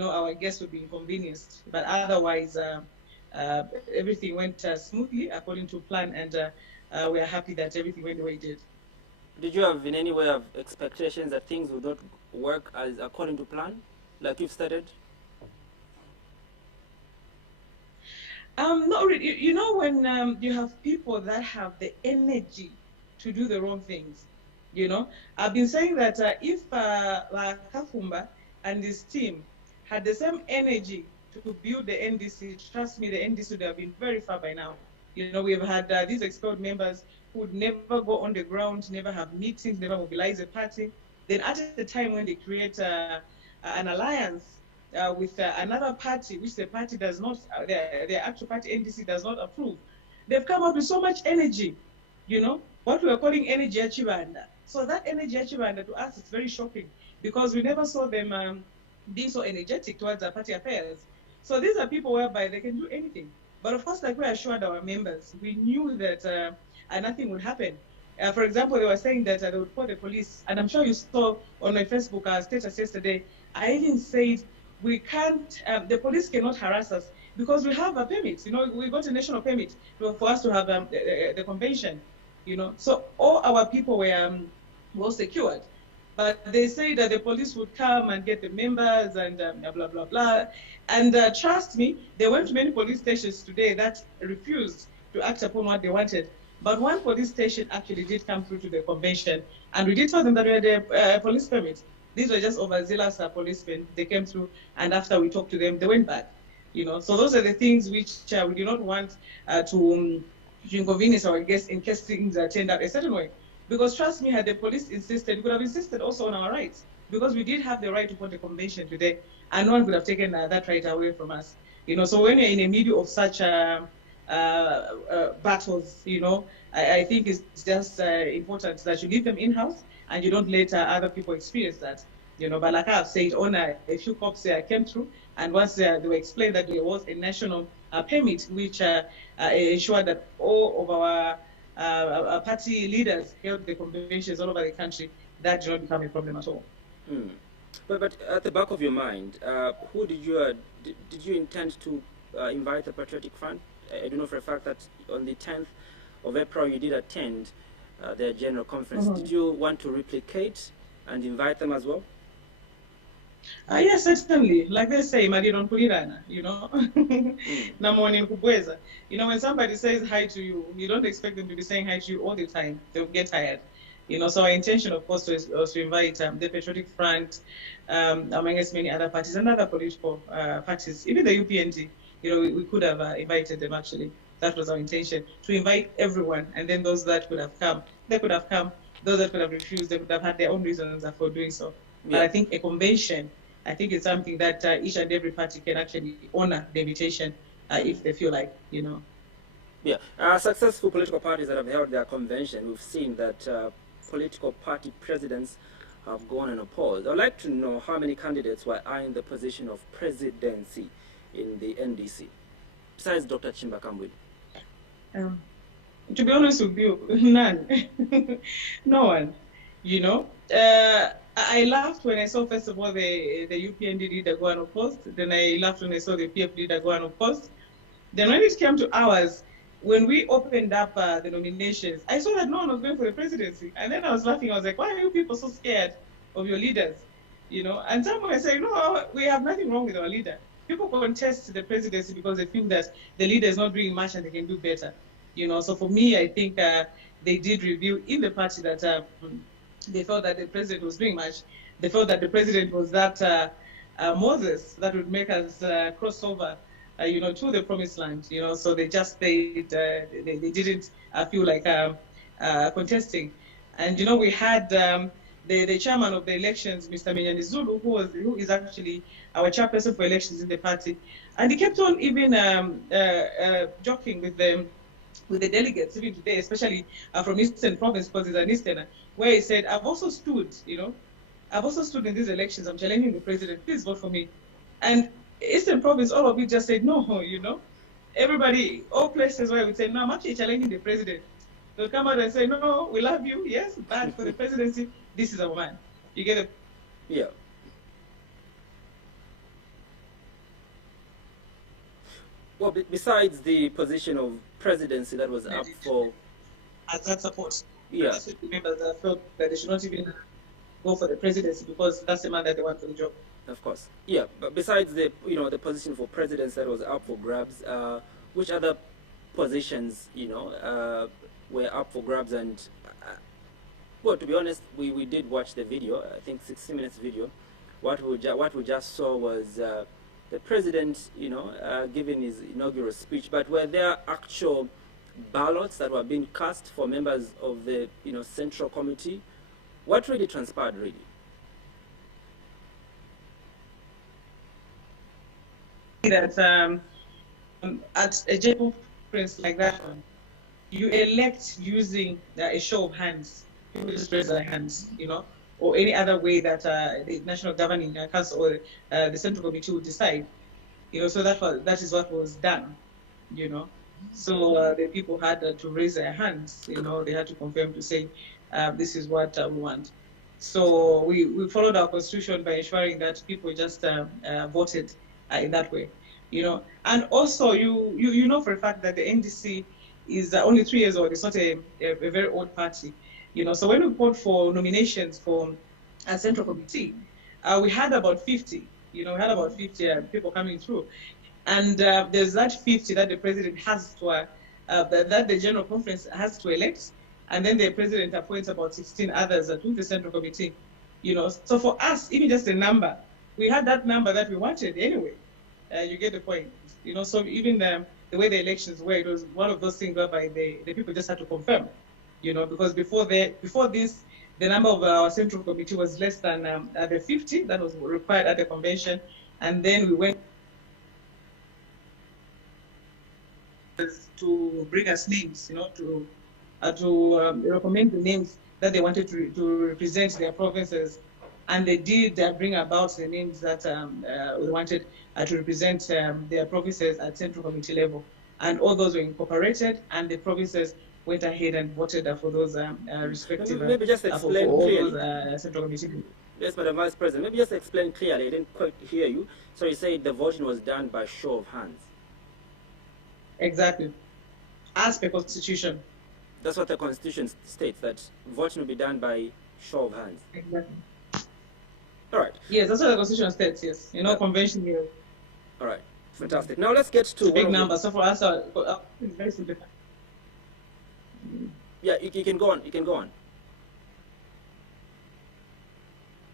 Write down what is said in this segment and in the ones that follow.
our guests would be inconvenienced. But otherwise, everything went smoothly according to plan, and we are happy that everything went the way it did. Did you have in any way of expectations that things would not work as according to plan, like you've stated? Not really. When you have people that have the energy to do the wrong things, I've been saying that if Kafumba and his team had the same energy to build the NDC, trust me, the NDC would have been very far by now. We've had these expelled members who would never go on the ground, never have meetings, never mobilize a party. Then at the time when they create an alliance with another party, which the party does not, the actual party NDC does not approve, they've come up with so much energy, what we are calling energy achibanda. So that energy achibanda to us is very shocking because we never saw them being so energetic towards our party affairs. So these are people whereby they can do anything. But of course, like we assured our members, we knew that nothing would happen. For example, they were saying that they would call the police. And I'm sure you saw on my Facebook status yesterday, I even said, we can't, the police cannot harass us because we have a permit. We got a national permit for us to have the convention, So all our people were well secured. But they say that the police would come and get the members and blah, blah, blah. And trust me, they went to many police stations today that refused to act upon what they wanted. But one police station actually did come through to the convention, and we did tell them that we had a police permit. These were just overzealous policemen. They came through, and after we talked to them, they went back. So those are the things which we do not want to inconvenience our guests in case things turned out a certain way. Because trust me, had the police insisted, we could have insisted also on our rights, because we did have the right to put the convention today, and no one could have taken that right away from us. So when you're in the middle of such battles, I think it's just important that you leave them in-house and you don't let other people experience that. But like I've said, on a few cops came through, and once they were explained that there was a national permit which ensured that all of our party leaders held the conventions all over the country, that did not become a problem at all. But at the back of your mind, who did you intend to invite the Patriotic Front? I do know for a fact that on the 10th of April you did attend their general conference. Did you want to replicate and invite them as well? Yes, certainly. Like they say, Madidon Kulirana, Namoni Kubweza. When somebody says hi to you, you don't expect them to be saying hi to you all the time. They'll get tired. So our intention, of course, was to invite the Patriotic Front, amongst many other parties and other political parties, even the UPND. We could have invited them, actually. That was our intention, to invite everyone. And then those that could have come, they could have come. Those that could have refused, they could have had their own reasons for doing so. Yeah. But I think a convention, I think it's something that each and every party can actually honor the invitation if they feel like, Yeah, successful political parties that have held their convention, we've seen that political party presidents have gone unopposed. I'd like to know how many candidates were eyeing the position of presidency in the NDC, besides Dr. Chimba Kambwili. To be honest with you, none. No one. I laughed when I saw, first of all, the UPND leader go unopposed. Then I laughed when I saw the PF leader go unopposed. Then when it came to ours, when we opened up the nominations, I saw that no one was going for the presidency. And then I was laughing. I was like, why are you people so scared of your leaders? And someone was saying, no, we have nothing wrong with our leader. People contest the presidency because they feel that the leader is not doing much and they can do better. So for me, I think they did reveal in the party that they felt that the president was doing much. They felt that the president was that Moses that would make us cross over, to the promised land. So they just they didn't feel like contesting. And we had the chairman of the elections, Mr. Menyani Zulu, who is actually our chairperson for elections in the party, and he kept on even joking with the delegates even today, especially from Eastern Province, because he's an Easterner, where he said, I've also stood in these elections, I'm challenging the president, please vote for me. And Eastern Province, all of you just said no, Everybody, all places where we say, no, I'm actually challenging the president. They'll come out and say, no, we love you, yes, but for the presidency, this is our man. You get it? Yeah. Well, besides the position of presidency that was up for... As that support. Yeah. Members that felt that they should not even go for the presidency because that's the man that they want for the job. Of course. Yeah, but besides the the position for presidency that was up for grabs, which other positions were up for grabs? And well, to be honest, we did watch the video. I think 60 minutes video. What we just saw was the president, giving his inaugural speech. But were there actual ballots that were being cast for members of the central committee? What really transpired, really? That at a general conference like that, you elect using a show of hands. People just raise their hands, or any other way that the National Governing Council or the Central Committee would decide. So that is what was done. So the people had to raise their hands. They had to confirm to say this is what we want. So we followed our constitution by ensuring that people just voted in that way, And also, you know for a fact that the NDC is only 3 years old. It's not a very old party, So when we called for nominations for a central committee, we had about 50. We had about 50 people coming through, and there's that 50 that the president has to, that the general conference has to elect, and then the president appoints about 16 others to the central committee. So for us, even just a number, we had that number that we wanted anyway. You get the point. So even the way the elections were, it was one of those things whereby the people just had to confirm. Because before this, the number of our central committee was less than the 50 that was required at the convention, and then we went to bring us names, to recommend the names that they wanted to represent their provinces, and they did bring about the names that we wanted to represent their provinces at central committee level, and all those were incorporated, and the provinces went ahead and voted for those respective. Maybe just explain clearly. Those central committee. Yes, Madam Vice President. Maybe just explain clearly. I didn't quite hear you. So you said the voting was done by show of hands. Exactly, as per Constitution. That's what the Constitution states, that voting will be done by show of hands. Exactly. All right. Yes, that's what the Constitution states. Yes, convention here. All right, fantastic. Now let's get to big number. So for us, it's very simple. Yeah, you can go on. You can go on.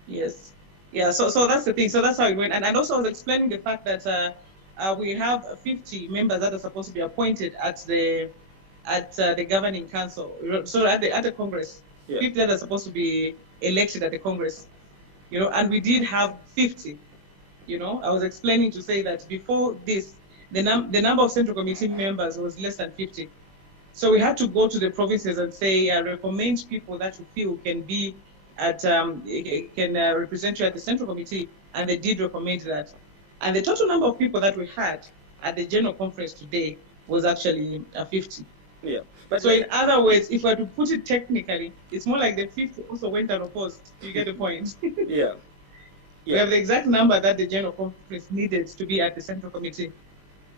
Yes. Yeah. So that's the thing. So that's how it went. And also I was explaining the fact that we have 50 members that are supposed to be appointed at the governing council. So at the Congress, 50 that are supposed to be elected at the Congress. And we did have 50. I was explaining to say that before this, the number of central committee members was less than 50. So we had to go to the provinces and say, recommend people that you feel can be at, can represent you at the central committee, and they did recommend that. And the total number of people that we had at the general conference today was actually 50. Yeah. But so in other words, if I were to put it technically, it's more like the 50 also went unopposed. You get the point? Yeah. We have the exact number that the general conference needed to be at the central committee.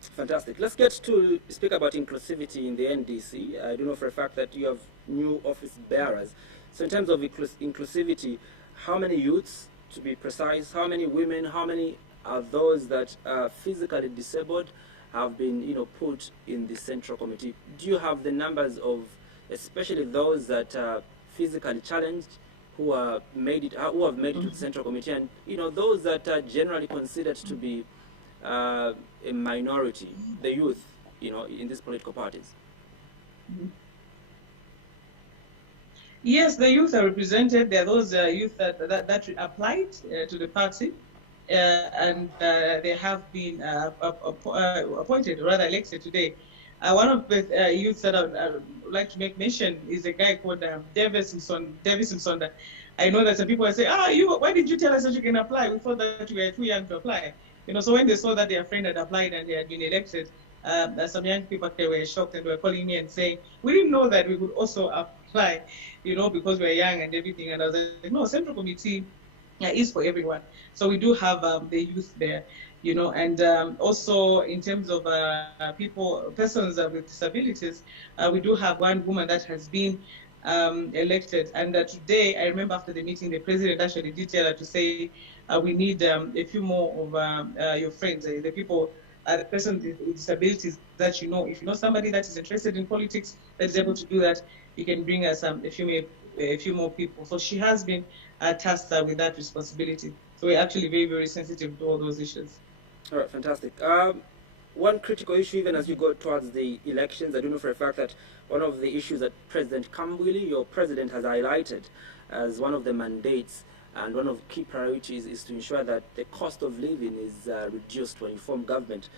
Fantastic. Let's get to speak about inclusivity in the NDC. I do know for a fact that you have new office bearers. So in terms of inclusivity, how many youths, to be precise, how many women, how many are those that are physically disabled have been, put in the central committee? Do you have the numbers of, especially those that are physically challenged, who have made it to the central committee, and those that are generally considered to be a minority, the youth, in these political parties? Yes, the youth are represented. There are those youth that applied to the party, and they have been appointed, or rather elected today. One of the youths that I would like to make mention is a guy called Davis Nsonda. I know that some people say, why did you tell us that you can apply? We thought that you were too young to apply. So when they saw that their friend had applied and they had been elected, some young people, they were shocked and were calling me and saying, we didn't know that we would also apply, because we're young and everything. And I was like, no, Central Committee is for everyone. So we do have the youth there. and also in terms of persons with disabilities, we do have one woman that has been elected. And today, I remember after the meeting, the president actually did tell her to say, we need a few more of your friends, the people, the persons with disabilities that you know. If you know somebody that is interested in politics, that is able to do that, you can bring us a few more people. So she has been tasked with that responsibility. So we're actually very, very sensitive to all those issues. All right, fantastic. One critical issue, even as you go towards the elections, I do know for a fact that one of the issues that President Kambwili, your president, has highlighted as one of the mandates and one of the key priorities is to ensure that the cost of living is reduced when you form government.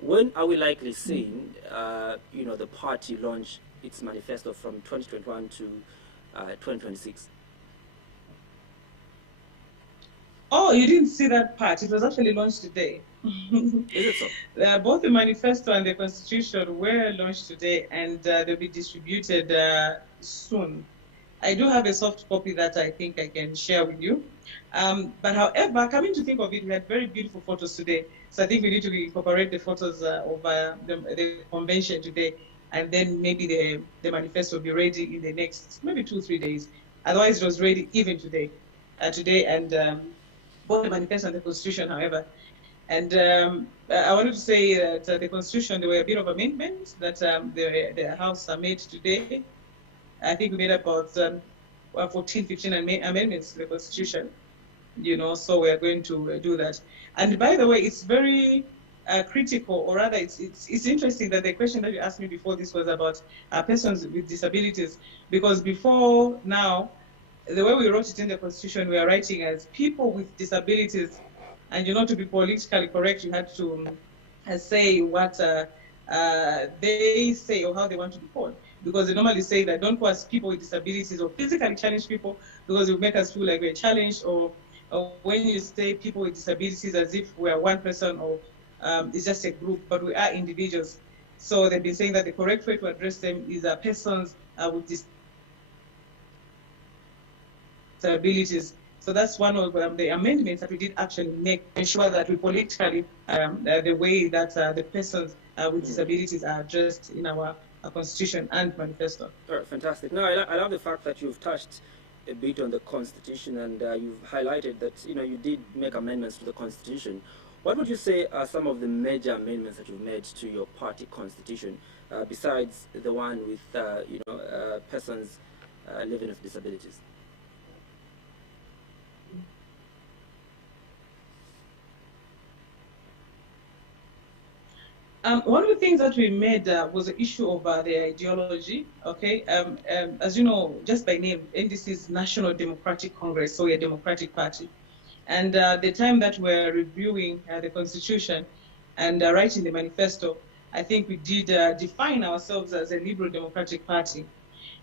When are we likely seeing, the party launch its manifesto from 2021 to 2026? Oh, you didn't see that part. It was actually launched today. Is it so? Both the manifesto and the constitution were launched today, and they'll be distributed soon. I do have a soft copy that I think I can share with you. But however, coming to think of it, we had very beautiful photos today. So I think we need to incorporate the photos of the convention today, and then maybe the manifesto will be ready in the next maybe 2-3 days. Otherwise, it was ready even today. And both the manifesto and the constitution, however. And I wanted to say that the constitution, there were a bit of amendments that the House made today. I think we made about 14, 15 amendments to the constitution, so we're going to do that. And by the way, it's very critical, or rather it's interesting that the question that you asked me before this was about persons with disabilities, because before now, the way we wrote it in the constitution, we are writing as people with disabilities, and to be politically correct, you had to say what they say or how they want to be called, because they normally say that don't call us people with disabilities or physically challenged people, because it will make us feel like we're challenged, or when you say people with disabilities as if we're one person or it's just a group, but we are individuals. So they've been saying that the correct way to address them is persons with disabilities. So that's one of the amendments that we did actually make, ensure that we politically, the way that the persons with disabilities are addressed in our constitution and manifesto. All right, fantastic. No, I love the fact that you've touched a bit on the constitution, and you've highlighted that you did make amendments to the constitution. What would you say are some of the major amendments that you've made to your party constitution, besides the one with persons living with disabilities? One of the things that we made was the issue of the ideology. Okay, as you know, just by name, NDC is National Democratic Congress, so we're a democratic party. And the time that we're reviewing the constitution and writing the manifesto, I think we did define ourselves as a liberal democratic party.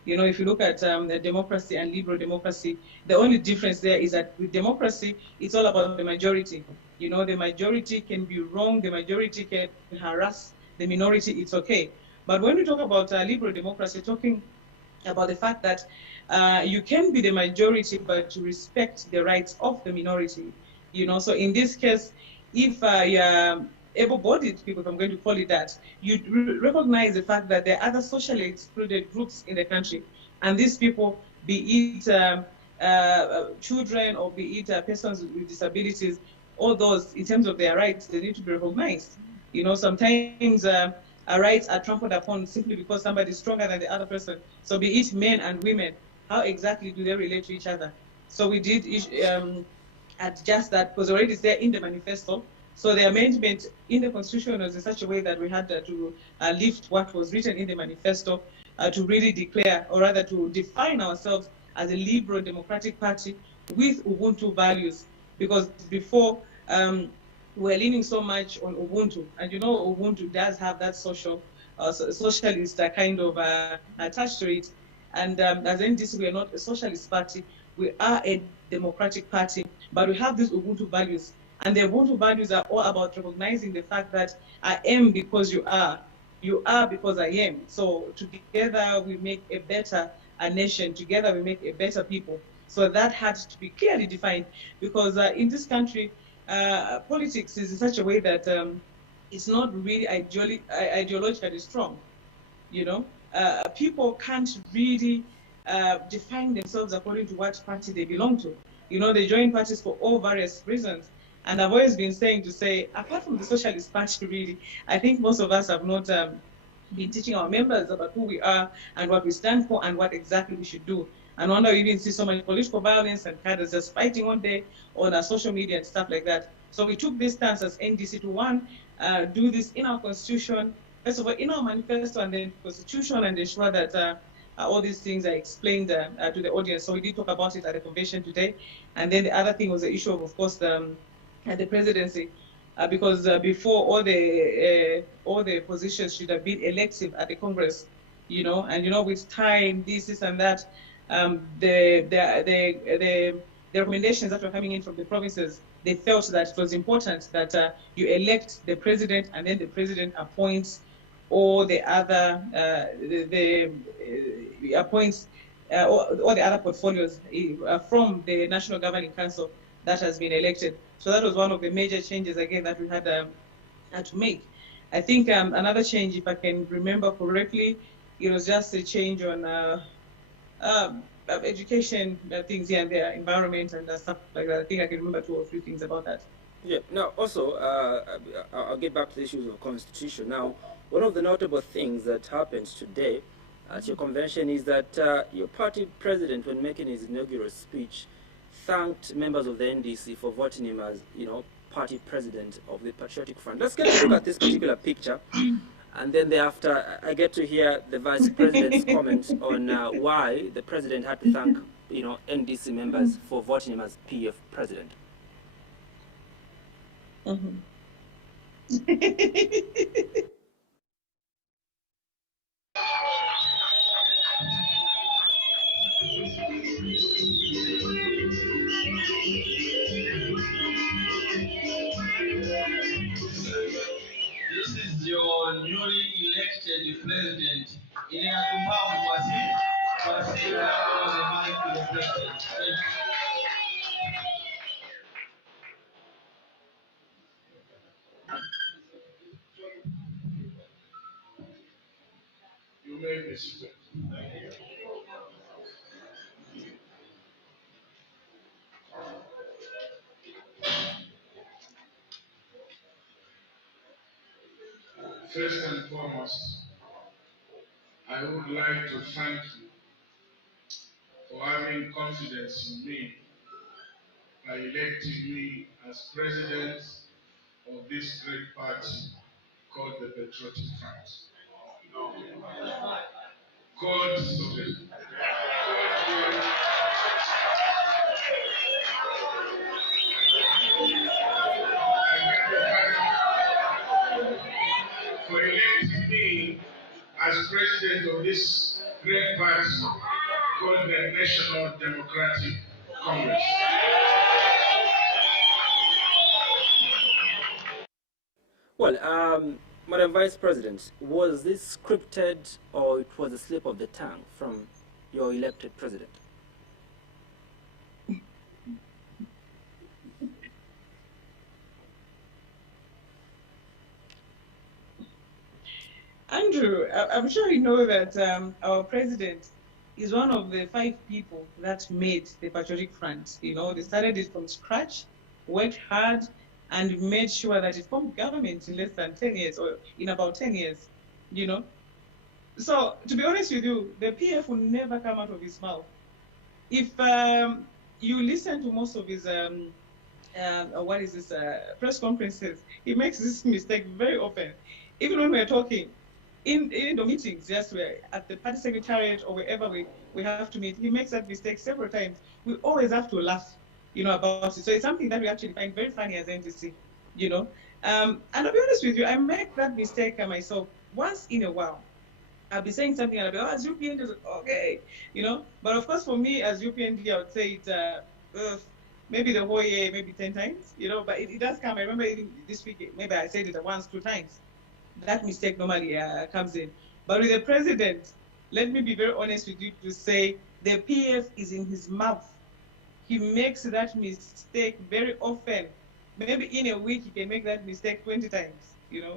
If you look at the democracy and liberal democracy, the only difference there is that with democracy, it's all about the majority. The majority can be wrong, the majority can harass the minority, it's okay. But when we talk about liberal democracy, talking about the fact that you can be the majority, but to respect the rights of the minority. So in this case, if you're able-bodied people, if I'm going to call it that, you recognize the fact that there are other socially excluded groups in the country, and these people, be it children or be it persons with disabilities, all those, in terms of their rights, they need to be recognized. Sometimes our rights are trampled upon simply because somebody is stronger than the other person. So be it men and women, how exactly do they relate to each other? So we did adjust that, because already it's there in the manifesto. So the amendment in the constitution was in such a way that we had to lift what was written in the manifesto to really declare, or rather to define ourselves as a liberal democratic party with Ubuntu values. Because before, we're leaning so much on Ubuntu, and Ubuntu does have that socialist kind of attached to it. And as NDC, we are not a socialist party, we are a democratic party, but we have these Ubuntu values. And the Ubuntu values are all about recognizing the fact that I am because you are because I am. So together we make a better nation, together we make a better people. So that had to be clearly defined, because in this country, politics is in such a way that it's not really ideologically strong. You know, people can't really define themselves according to what party they belong to. You know, they join parties for all various reasons. And I've always been saying apart from the Socialist Party, really, I think most of us have not been teaching our members about who we are and what we stand for and what exactly we should do. And wonder we even see so much political violence and cadres just fighting one day on social media and stuff like that. So we took this stance as NDC to do this in our constitution, first of all, in our manifesto and then constitution, and ensure that all these things are explained to the audience. So we did talk about it at the convention today. And then the other thing was the issue of course, the presidency. Because before all the positions should have been elective at the Congress, you know, and you know with time, this and that, the recommendations that were coming in from the provinces, they felt that it was important that you elect the president and then the president appoints all the other appoints all the other portfolios from the National Governing Council that has been elected. So that was one of the major changes again that we had to make. I think another change, if I can remember correctly, it was just a change on education things here and there, environment and stuff like that. I think I can remember 2 or 3 things about that. Yeah. Now, also, I'll get back to the issues of constitution. Now, one of the notable things that happened today at your convention is that your party president, when making his inaugural speech, thanked members of the NDC for voting him as, you know, party president of the Patriotic Front. Let's get a look at this particular picture, and then thereafter I get to hear the vice president's comments on why the president had to thank, you know, NDC members for voting him as PF president. Mm-hmm. This is your newly elected president. You may be seated. First and foremost, I would like to thank you for having confidence in me by electing me as president of this great party called the Patriotic Front. For electing me as president of this great party called the National Democratic Congress. Well, Madam Vice President, was this scripted or it was a slip of the tongue from your elected president? Andrew, I'm sure you know that our president is one of the 5 people that made the Patriotic Front. You know, they started it from scratch, worked hard, and made sure that it formed government in less than 10 years, or in about 10 years, you know. So, to be honest with you, the PF will never come out of his mouth. If you listen to most of his, press conferences, he makes this mistake very often. Even when we're talking, in the meetings, yes, we're at the party secretariat or wherever we have to meet, he makes that mistake several times. We always have to laugh, you know, about it. So it's something that we actually find very funny as NDC, you know. And I'll be honest with you, I make that mistake myself once in a while. I'll be saying something and I'll be, oh, as UPND, okay, you know. But of course, for me, as UPND, I would say it maybe the whole year, maybe 10 times, you know. But it does come. I remember even this week, maybe I said it once, 2 times. That mistake normally comes in. But with the president, let me be very honest with you to say the PF is in his mouth. He makes that mistake very often. maybe in a week he can make that mistake 20 times,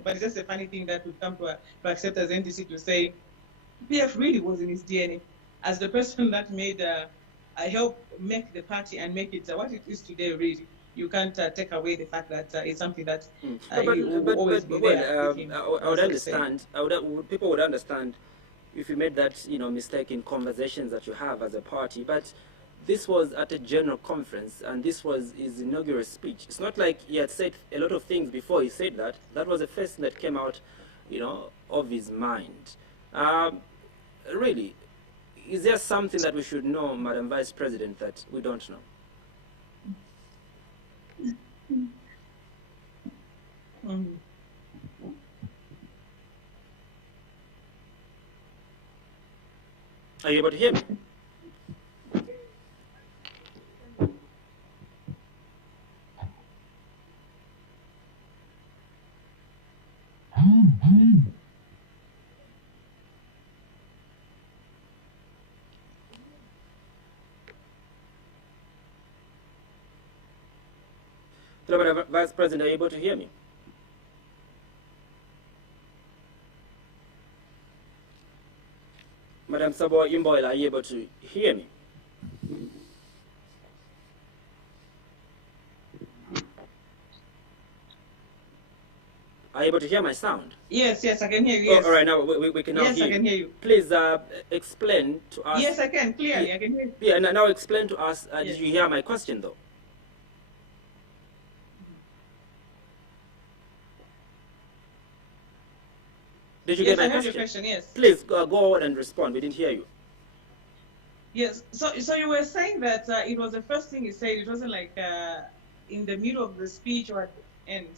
but it's just a funny thing that we've come to accept as NDC to say PF really was in his DNA as the person that made help make the party and make it what it is today. Really, you can't take away the fact that it's something that will always be there with him. I would understand. People would understand if you made that mistake in conversations that you have as a party, but this was at a general conference, and this was his inaugural speech. It's not like he had said a lot of things before he said that. That was the first thing that came out, of his mind. Really, is there something that we should know, Madam Vice President, that we don't know? Are you able to hear me? Hello, Madam Vice President, are you able to hear me? Madam Saboi Imboela, are you able to hear me? Are you able to hear my sound? Yes, I can hear you. Yes. Oh, all right, now we can now hear you. Yes, I can hear you. Please explain to us. Yes, I can, clearly, I can hear you. Yeah, now explain to us, did you hear my question, though? Did you get my question? Your question? Yes. Please go on and respond. We didn't hear you. Yes. So you were saying that it was the first thing you said. It wasn't like in the middle of the speech or at the end.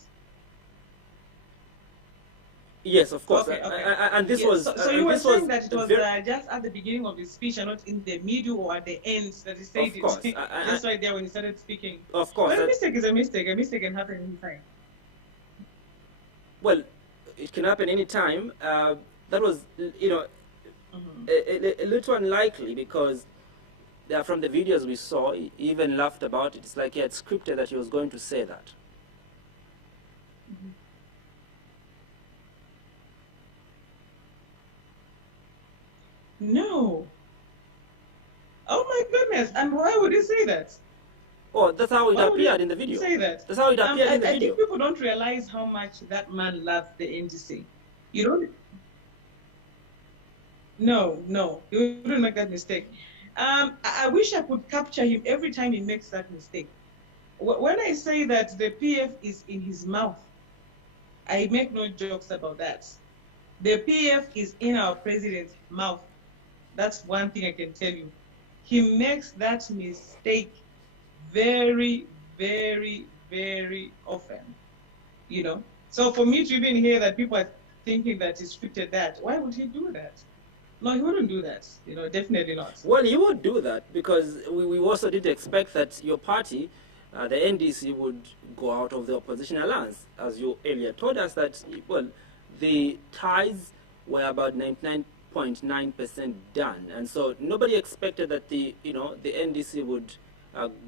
Yes, of course. Okay. And this was. So you were saying that it was just at the beginning of the speech and not in the middle or at the end that he said it. Of course. Just right there when he started speaking. Of course. But a mistake is a mistake. A mistake can happen anytime. Well, it can happen anytime. That was, a little unlikely because from the videos we saw, he even laughed about it. It's like he had scripted that he was going to say that. No. Oh my goodness! And why would he say that? Oh, that's how it appeared in the video. Say that. That's how it appeared in the video. I think people don't realize how much that man loves the NDC. You don't. No, you wouldn't make that mistake. I wish I could capture him every time he makes that mistake. When I say that the PF is in his mouth, I make no jokes about that. The PF is in our president's mouth. That's one thing I can tell you. He makes that mistake very, very, very often, So for me to even hear that people are thinking that he scripted that, why would he do that? No, he wouldn't do that, definitely not. Well, he would do that because we also did expect that your party, the NDC, would go out of the opposition alliance. As you earlier told us that, well, the ties were about 99.9% done. And so nobody expected that the NDC would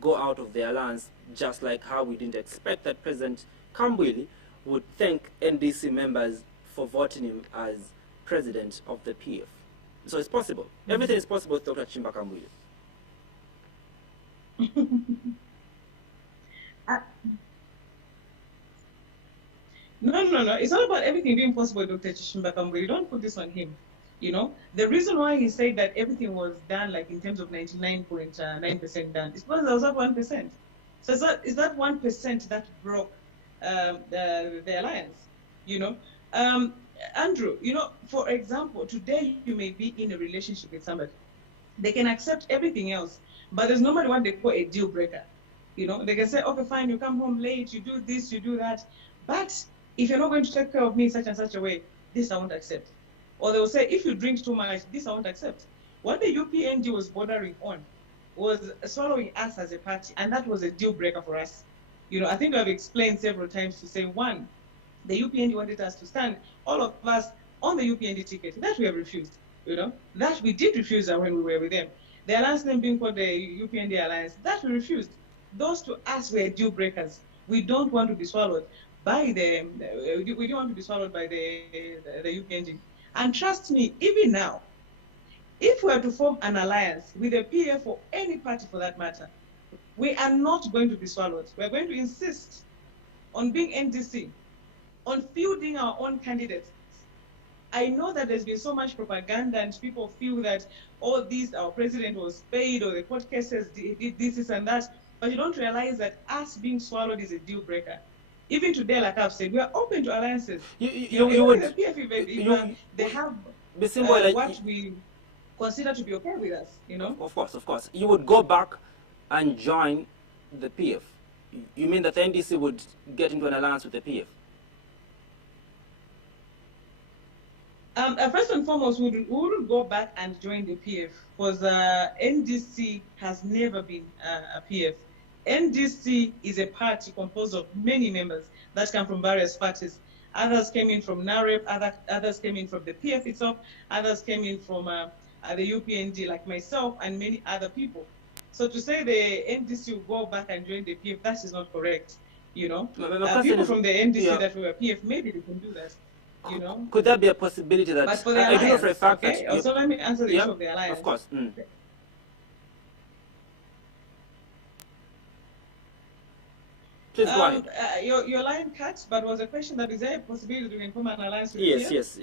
go out of the alliance, just like how we didn't expect that President Kambwili would thank NDC members for voting him as president of the PF. So it's possible. Everything is possible with Dr. Chimba Kambwili. No. It's not about everything being possible, Dr. Chimba Kambwili. Don't put this on him. The reason why he said that everything was done, like in terms of 99.9% done, is because there was that 1%. So it's that 1% that broke the alliance. Andrew, for example, today you may be in a relationship with somebody. They can accept everything else, but there's normally what they call a deal breaker. They can say, okay, fine, you come home late, you do this, you do that, but if you're not going to take care of me in such and such a way, this I won't accept. Or they will say, if you drink too much, this I won't accept. What the UPND was bordering on was swallowing us as a party, and that was a deal breaker for us. I think I've explained several times to say, one, the UPND wanted us to stand, all of us, on the UPND ticket. That we have refused, That we did refuse when we were with them. The alliance name being called the UPND Alliance, that we refused. Those to us were deal breakers. We don't want to be swallowed by we don't want to be swallowed by the UPNG. And trust me, even now, if we are to form an alliance with the PF or any party for that matter, we are not going to be swallowed. We're going to insist on being NDC, on fielding our own candidates. I know that there's been so much propaganda and people feel that, oh, our president was paid or the court cases did this and that, but you don't realize that us being swallowed is a deal breaker. Even today, like I've said, we are open to alliances. You would, the PF, if they have what we consider to be okay with us, Of course. You would go back and join the PF. You mean that the NDC would get into an alliance with the PF? First and foremost, we wouldn't go back and join the PF because NDC has never been a PF. NDC is a party composed of many members that come from various parties. Others came in from NAREP, others came in from the PF itself, others came in from the UPND like myself and many other people. So to say the NDC will go back and join the PF, that is not correct. People from the NDC that were PF, maybe they can do that. Could there be a possibility that but for the alliance, I do know for a fact that also let me answer the issue of the alliance. Of course. Please go ahead. Your line cut, but was a question that is there a possibility to form an alliance with Yes.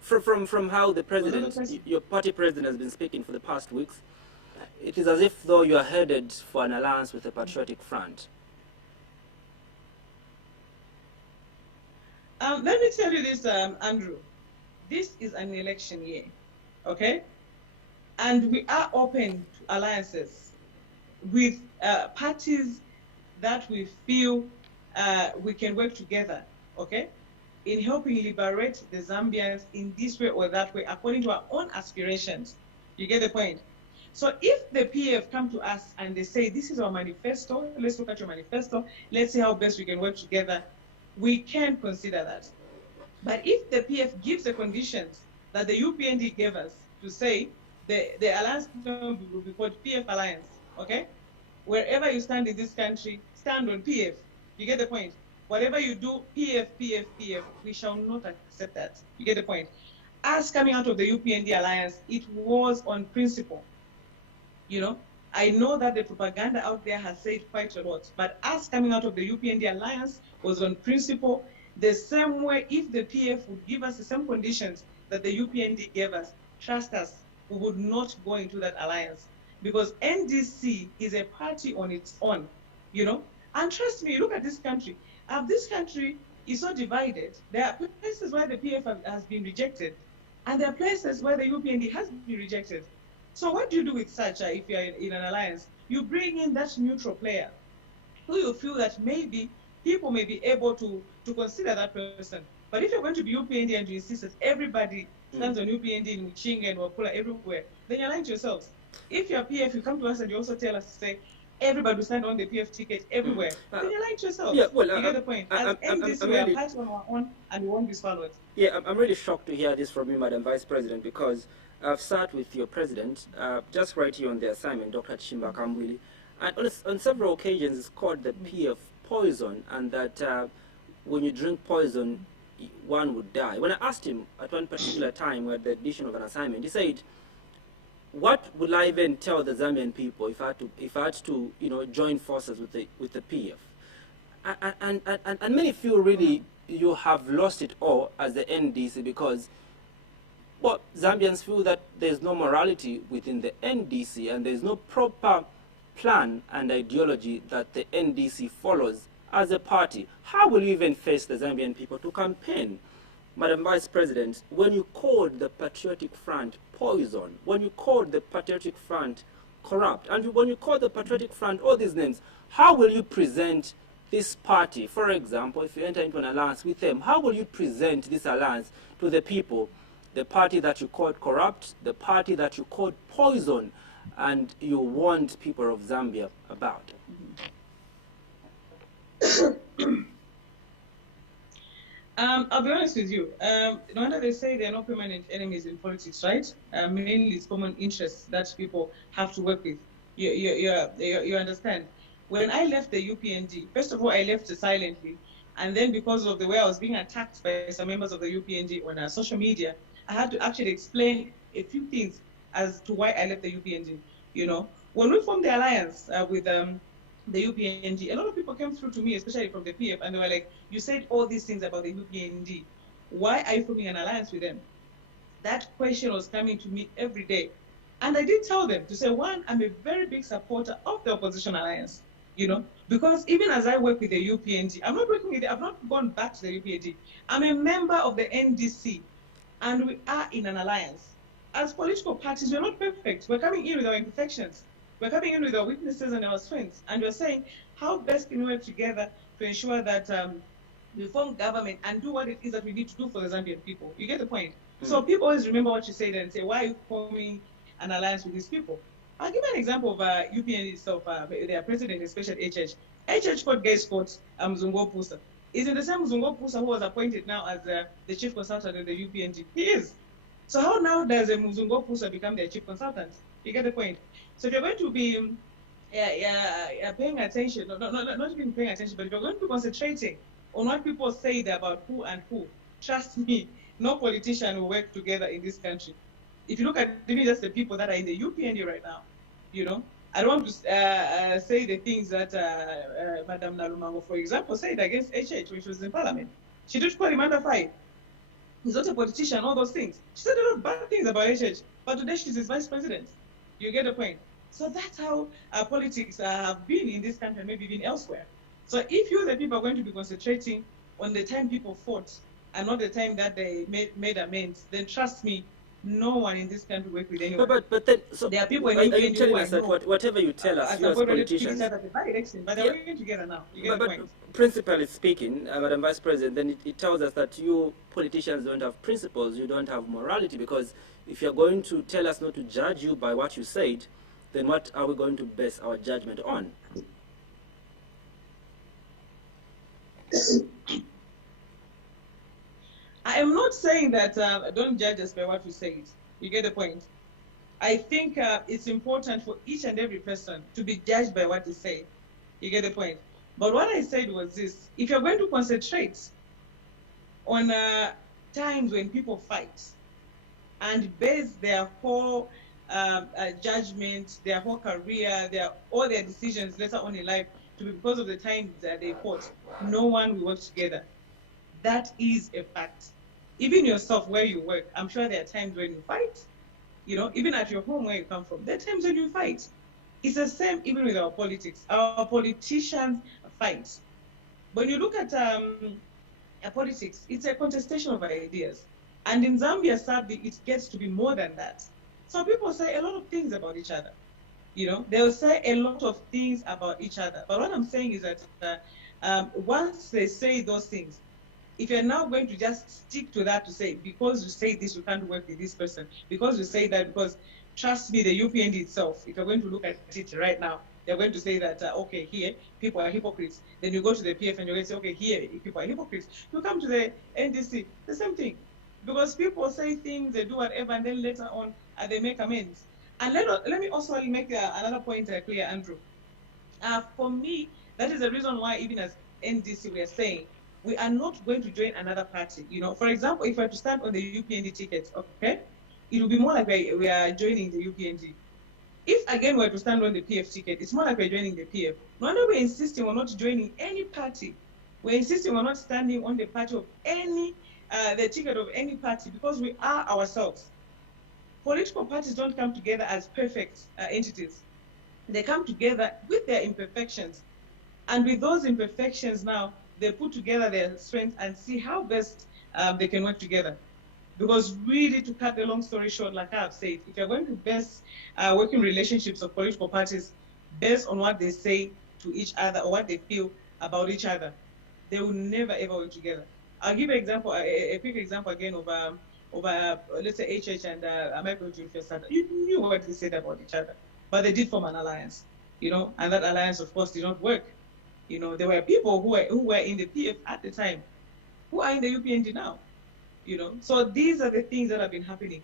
From how the president, your party president, has been speaking for the past weeks, it is as if though you are headed for an alliance with the Patriotic Front. Let me tell you this, Andrew. This is an election year, okay? And we are open to alliances with parties that we feel we can work together, okay? In helping liberate the Zambians in this way or that way, according to our own aspirations. You get the point? So if the PF come to us and they say, this is our manifesto, let's look at your manifesto, let's see how best we can work together, we can consider that. But if the PF gives the conditions that the UPND gave us to say the alliance will be called PF Alliance, okay? Wherever you stand in this country, stand on PF. You get the point? Whatever you do, PF, we shall not accept that. You get the point? Us coming out of the UPND alliance, it was on principle. I know that the propaganda out there has said quite a lot, but us coming out of the UPND alliance was on principle. The same way, if the PF would give us the same conditions that the UPND gave us, trust us, we would not go into that alliance. Because NDC is a party on its own, And trust me, look at this country. This country is so divided. There are places where the PF has been rejected, and there are places where the UPND has been rejected. So what do you do with such, if you're in an alliance? You bring in that neutral player who you feel that maybe people may be able to consider that person. But if you're going to be UPND and you insist that everybody stands on UPND in Uchinga and Wapula everywhere, then you're lying to yourselves. If you're PF, you come to us and you also tell us to say, everybody will stand on the PF ticket everywhere, then you're lying to yourselves. Yeah, well, you get the point. As NDC, we are part on our own and we won't be swallowed. Yeah, I'm really shocked to hear this from you, Madam Vice President, because I've sat with your president, just right here on the assignment, Dr. Chimba Kambwili, and on several occasions it's called the PF poison, and that when you drink poison, one would die. When I asked him at one particular time at the edition of an assignment, he said, what will I even tell the Zambian people if I had to join forces with the PF? And many feel really you have lost it all as the NDC because, well, Zambians feel that there's no morality within the NDC and there's no proper plan and ideology that the NDC follows as a party. How will you even face the Zambian people to campaign? Madam Vice President, when you called the Patriotic Front poison, when you called the Patriotic Front corrupt, and when you called the Patriotic Front all these names, how will you present this party? For example, if you enter into an alliance with them, how will you present this alliance to the people? The party that you called corrupt, the party that you called poison, and you warned people of Zambia about. I'll be honest with you. No wonder they say there are no permanent enemies in politics, right? Mainly it's common interests that people have to work with. You understand? When I left the UPND, first of all, I left silently. And then because of the way I was being attacked by some members of the UPND on social media, I had to actually explain a few things as to why I left the UPND. You know, when we formed the alliance with the UPND, a lot of people came through to me, especially from the PF, and they were like, you said all these things about the UPND. Why are you forming an alliance with them? That question was coming to me every day. And I did tell them to say, one, I'm a very big supporter of the opposition alliance, you know, because even as I work with the UPND, I'm not working with, I've not gone back to the UPND. I'm a member of the NDC, and we are in an alliance. As political parties, we're not perfect. We're coming in with our imperfections. We're coming in with our weaknesses and our strengths. And we're saying, how best can we work together to ensure that we form government and do what it is that we need to do for the Zambian people? You get the point? So people always remember what you said and say, why are you forming an alliance with these people? I'll give you an example of UPN itself, their president, especially HH. HH Court Gay Scott Mzungo Pusa. Is it the same Mzungo Pusa who was appointed now as the chief consultant of the UPND? He is. So how now does a Mzungo Pusa become their chief consultant? You get the point? So if you're going to be paying attention, not even paying attention, but if you're going to be concentrating on what people say about who and who, trust me, no politician will work together in this country. If you look at even just the people that are in the UPND right now, you know, I don't want to say the things that Madam Nalumango, for example, said against HH when she was in parliament. She did call him under fire. He's not a politician, all those things. She said a lot of bad things about HH, but today she's his vice president. You get the point? So that's how politics have been in this country and maybe even elsewhere. So if you, the people, are going to be concentrating on the time people fought and not the time that they made amends, then trust me, no one in this country work with anyone. But then, so there are people in are you UPND telling us that whatever you tell us, you as politicians, but they're working together now. You get the point? Principally speaking, Madam Vice President, then it tells us that you politicians don't have principles, you don't have morality, because if you're going to tell us not to judge you by what you said, then what are we going to base our judgment on? I am not saying that don't judge us by what we say. You get the point? I think it's important for each and every person to be judged by what they say. You get the point? But what I said was this: if you're going to concentrate on times when people fight and base their whole judgment, their whole career, all their decisions later on in life to be because of the times that they fought, no one will work together. That is a fact. Even yourself, where you work, I'm sure there are times when you fight. You know, even at your home where you come from, there are times when you fight. It's the same even with our politics. Our politicians fight. When you look at politics, it's a contestation of ideas. And in Zambia, sadly, it gets to be more than that. So people say a lot of things about each other. You know, they'll say a lot of things about each other. But what I'm saying is that once they say those things, if you're now going to just stick to that to say, because you say this, you can't work with this person, because you say that, because trust me, the UPND itself, if you're going to look at it right now, they're going to say that, okay, here, people are hypocrites. Then you go to the PF and you're going to say, okay, here, people are hypocrites. You come to the NDC, the same thing. Because people say things, they do whatever, and then later on, they make amends. And let me also make another point clear, Andrew. For me, that is the reason why even as NDC, we are saying, we are not going to join another party. You know, for example, if we are to stand on the UPND ticket, okay, it will be more like we are joining the UPND. If again we are to stand on the PF ticket, it's more like we're joining the PF. No wonder we're insisting on not joining any party. We're insisting on not standing on the party of any, the ticket of any party, because we are ourselves. Political parties don't come together as perfect entities. They come together with their imperfections. And with those imperfections now, they put together their strengths and see how best they can work together. Because really, to cut the long story short, like I've said, if you're going to base working relationships of political parties based on what they say to each other or what they feel about each other, they will never ever work together. I'll give an example, a quick example again of let's say HH and Michael Junior. You knew what they said about each other, but they did form an alliance, you know, and that alliance, of course, did not work. You know, there were people who were in the PF at the time, who are in the UPND now. You know, so these are the things that have been happening.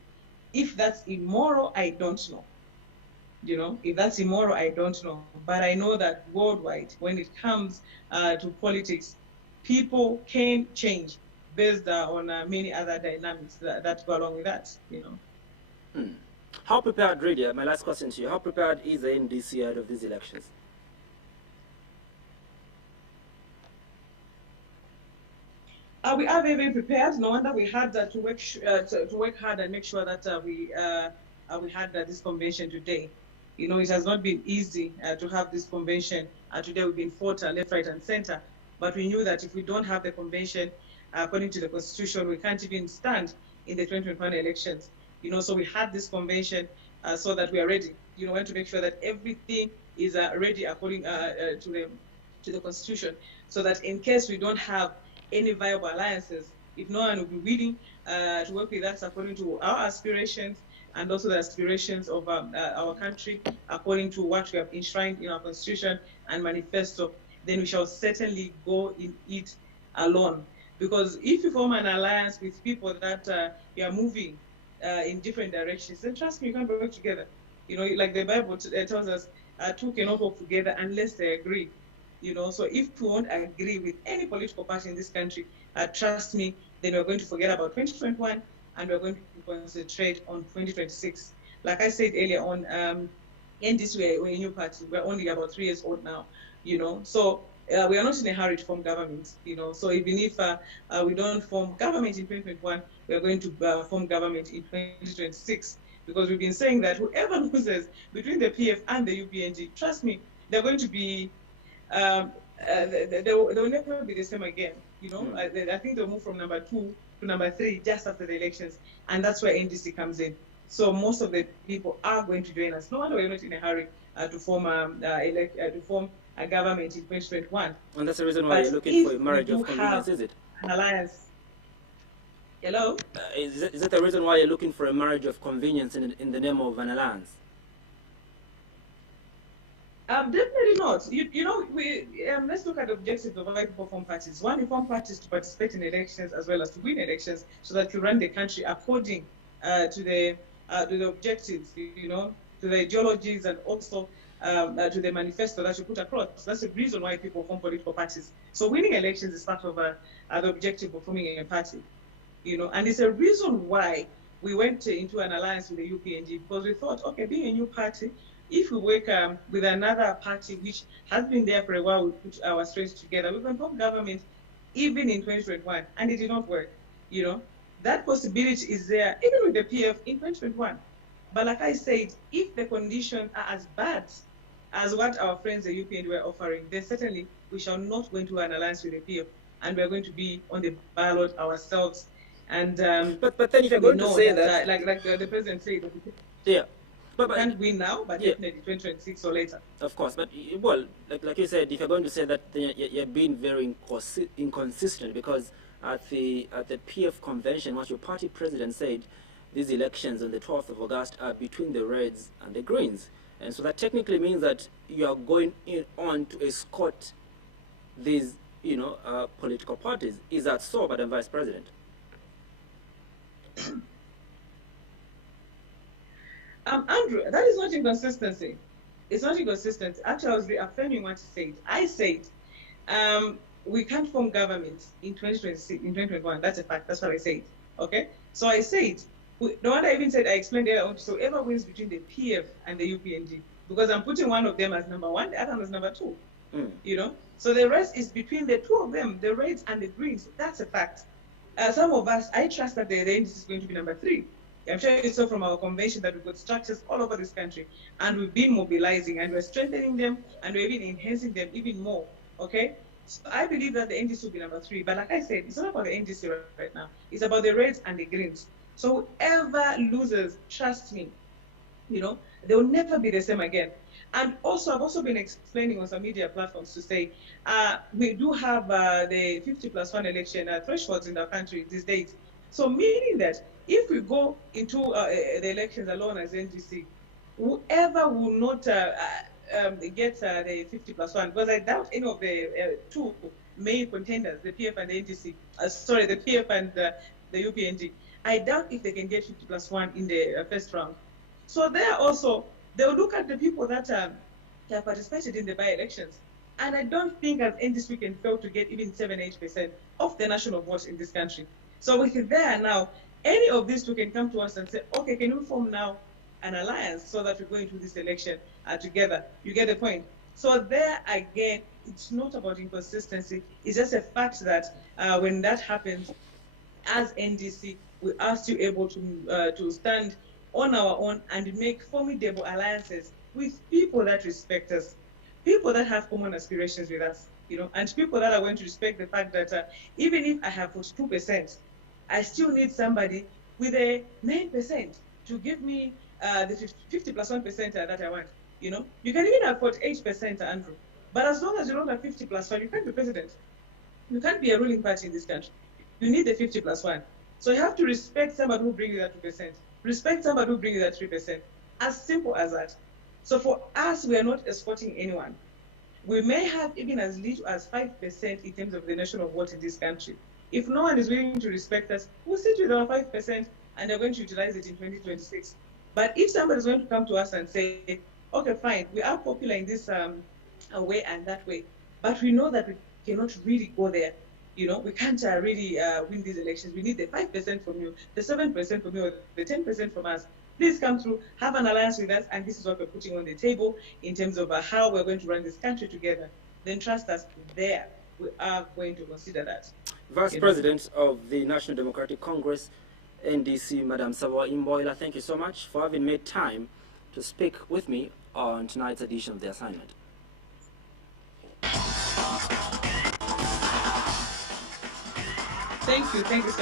If that's immoral, I don't know. You know, if that's immoral, I don't know. But I know that worldwide, when it comes to politics, people can change based on many other dynamics that go along with that, you know. How prepared, really, my last question to you, how prepared is the NDC ahead of these elections? We are very, very prepared. No wonder we had to work hard and make sure that we had this convention today. You know, it has not been easy to have this convention. Today we've been fought left, right, and center. But we knew that if we don't have the convention, according to the Constitution, we can't even stand in the 2021 elections. You know, so we had this convention so that we are ready. You know, we want to make sure that everything is ready according to the Constitution, so that in case we don't have any viable alliances, if no one will be willing to work with us according to our aspirations and also the aspirations of our country, according to what we have enshrined in our Constitution and manifesto, then we shall certainly go in it alone. Because if you form an alliance with people that you are moving in different directions, then trust me, you can't work together. You know, like the Bible tells us, two cannot work together unless they agree. You know, so if we won't agree with any political party in this country, trust me, then we're going to forget about 2021 and we're going to concentrate on 2026. Like I said earlier on, NDC, we're a new party. We're only about 3 years old now, you know. So we are not in a hurry to form government, you know. So even if we don't form government in 2021, we're going to form government in 2026. Because we've been saying that whoever loses between the PF and the UPNG, trust me, they're going to be they will never be the same again. You know, I think they'll move from number 2 to number 3 just after the elections, and that's where NDC comes in. So most of the people are going to join us. No wonder we're not in a hurry to form a government in 2021. And that's the reason why you're looking for a marriage of convenience, is it? An alliance. Hello? Is that the reason why you're looking for a marriage of convenience in the name of an alliance? Definitely not. You know, let's look at the objectives of why people form parties. One, you form parties to participate in elections as well as to win elections, so that you run the country according to the objectives, you know, to the ideologies and also to the manifesto that you put across. That's the reason why people form political parties. So winning elections is part of the objective of forming a party, you know, and it's a reason why we went into an alliance with the UPNG, because we thought, okay, being a new party, if we work with another party which has been there for a while, we put our strengths together, we can form government even in 2021, and it did not work. You know, that possibility is there even with the PF in 2021. But like I said, if the conditions are as bad as what our friends the UPND were offering, then certainly we shall not go into an alliance with the PF, and we're going to be on the ballot ourselves. And but then if you're going to say that, like the president said, yeah. But can't win now, but definitely 2026 or later. Of course, but well, like you said, if you're going to say that, then you're being very inconsistent, because at the PF convention, what your party president said, these elections on the 12th of August are between the Reds and the Greens, and so that technically means that you are going on to escort these, you know, political parties. Is that so, Madam Vice President? Andrew, that is not inconsistency. It's not inconsistent. Actually, I was reaffirming what you said. I said we can't form government in 2026, in 2021. That's a fact. That's what I said. Okay? So I said, the one I even said, I explained earlier on, so whoever wins between the PF and the UPNG, because I'm putting one of them as number 1, the other one as number 2. You know? So the rest is between the two of them, the Reds and the Greens. That's a fact. Some of us, I trust that the NDC is going to be number 3. I'm sure you saw from our convention that we've got structures all over this country, and we've been mobilizing, and we're strengthening them, and we're even enhancing them even more, okay? So I believe that the NDC will be number 3, but like I said, it's not about the NDC right now. It's about the Reds and the Greens. So whoever loses, trust me, you know, they'll never be the same again. And also, I've also been explaining on some media platforms to say, we do have the 50+1 election thresholds in our country these days. So meaning that if we go into the elections alone as NDC, whoever will not get the 50+1, because I doubt any of the two main contenders, the PF and the NDC, sorry, the PF and the UPNG, I doubt if they can get 50+1 in the first round. So there also, They'll look at the people that have participated in the by-elections. And I don't think as NDC we can fail to get even 7-8% of the national vote in this country. So with there now, any of these two can come to us and say, okay, can we form now an alliance so that we go into this election together? You get the point. So there again, it's not about inconsistency. It's just a fact that when that happens, as NDC, we are still able to stand on our own and make formidable alliances with people that respect us, people that have common aspirations with us, and people that are going to respect the fact that even if I have 42%, I still need somebody with a 9% to give me the 50 plus 1% that I want. You can even have 48%, Andrew, but as long as you don't have 50 plus 1, you can't be president. You can't be a ruling party in this country. You need the 50 plus 1. So you have to respect somebody who brings you that 2%. Respect somebody who brings you that 3%. As simple as that. So for us, we are not escorting anyone. We may have even as little as 5% in terms of the national vote in this country. If no one is willing to respect us, we'll sit with our 5% and they're going to utilize it in 2026. But if somebody is going to come to us and say, okay, fine, we are popular in this way and that way, but we know that we cannot really go there. We can't really win these elections. We need the 5% from you, the 7% from you, or the 10% from us. Please come through, have an alliance with us, and this is what we're putting on the table in terms of how we're going to run this country together. Then trust us, there we are going to consider that. Vice President of the National Democratic Congress, NDC, Madam Saboi Imboela, thank you so much for having made time to speak with me on tonight's edition of The Assignment. Thank you.